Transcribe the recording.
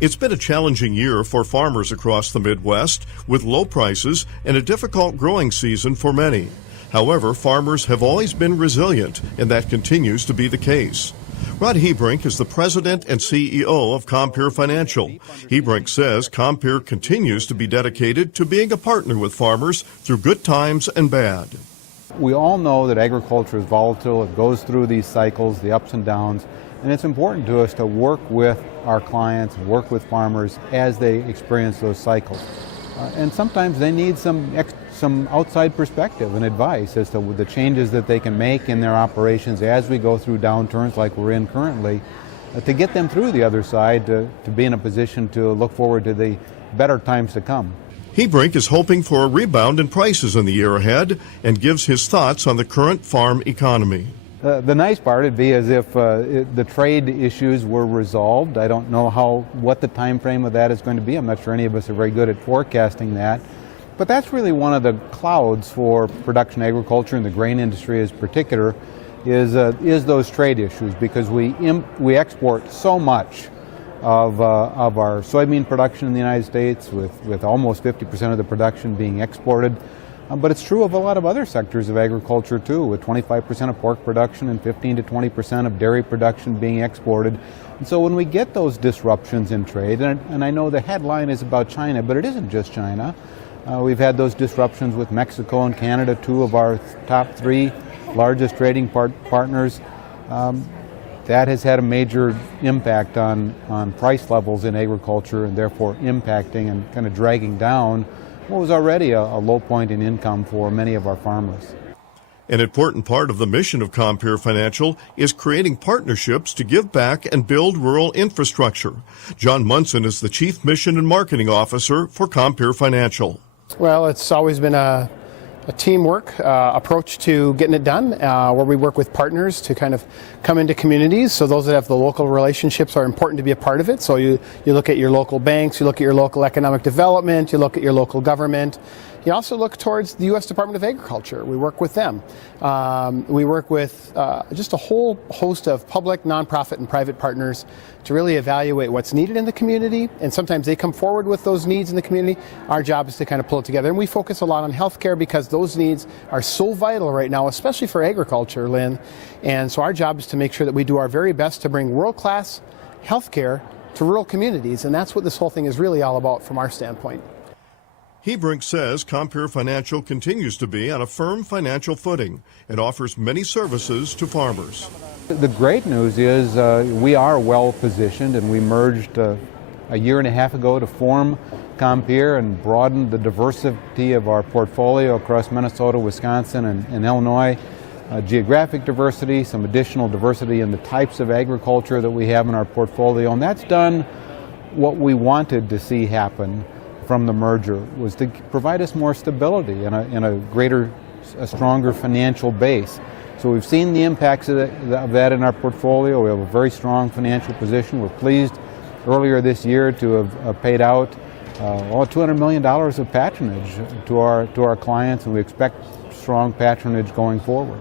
It's been a challenging year for farmers across the Midwest, with low prices and a difficult growing season for many. However, farmers have always been resilient, and that continues to be the case. Rod Hebrink is the president and CEO of Compeer Financial. Hebrink says Compeer continues to be dedicated to being a partner with farmers through good times and bad. We all know that agriculture is volatile. It goes through these cycles, the ups and downs, and it's important to us to work with our clients, work with farmers as they experience those cycles. And sometimes they need some outside perspective and advice as to the changes that they can make in their operations as we go through downturns like we're in currently, to get them through the other side, to be in a position to look forward to the better times to come. Hebrink is hoping for a rebound in prices in the year ahead and gives his thoughts on the current farm economy. The nice part would be as if the trade issues were resolved. I don't know what the time frame of that is going to be. I'm not sure any of us are very good at forecasting that. But that's really one of the clouds for production agriculture and the grain industry in particular is those trade issues, because we export so much of our soybean production in the United States, with almost 50% of the production being exported. But it's true of a lot of other sectors of agriculture too, with 25% of pork production and 15 to 20% of dairy production being exported. And so when we get those disruptions in trade, and I know the headline is about China, but it isn't just China. We've had those disruptions with Mexico and Canada, two of our top three largest trading partners. That has had a major impact on price levels in agriculture, and therefore impacting and kind of dragging down what was already a low point in income for many of our farmers. An important part of the mission of Compeer Financial is creating partnerships to give back and build rural infrastructure. John Munson is the Chief Mission and Marketing Officer for Compeer Financial. Well, it's always been a teamwork approach to getting it done, where we work with partners to kind of come into communities. So those that have the local relationships are important to be a part of it. So you look at your local banks, you look at your local economic development, you look at your local government. You also look towards the U.S. Department of Agriculture. We work with them. We work with just a whole host of public, nonprofit, and private partners to really evaluate what's needed in the community. And sometimes they come forward with those needs in the community. Our job is to kind of pull it together. And we focus a lot on healthcare because those needs are so vital right now, especially for agriculture, Lynn. And so our job is to make sure that we do our very best to bring world-class healthcare to rural communities. And that's what this whole thing is really all about from our standpoint. Hebrink says Compeer Financial continues to be on a firm financial footing and offers many services to farmers. The great news is we are well positioned, and we merged a year and a half ago to form Compeer and broaden the diversity of our portfolio across Minnesota, Wisconsin, and Illinois. Geographic diversity, some additional diversity in the types of agriculture that we have in our portfolio, and that's done what we wanted to see happen from the merger, was to provide us more stability and a stronger financial base. So we've seen the impacts of that in our portfolio. We have a very strong financial position. We're pleased earlier this year to have paid out $200 million of patronage to our clients, and we expect strong patronage going forward.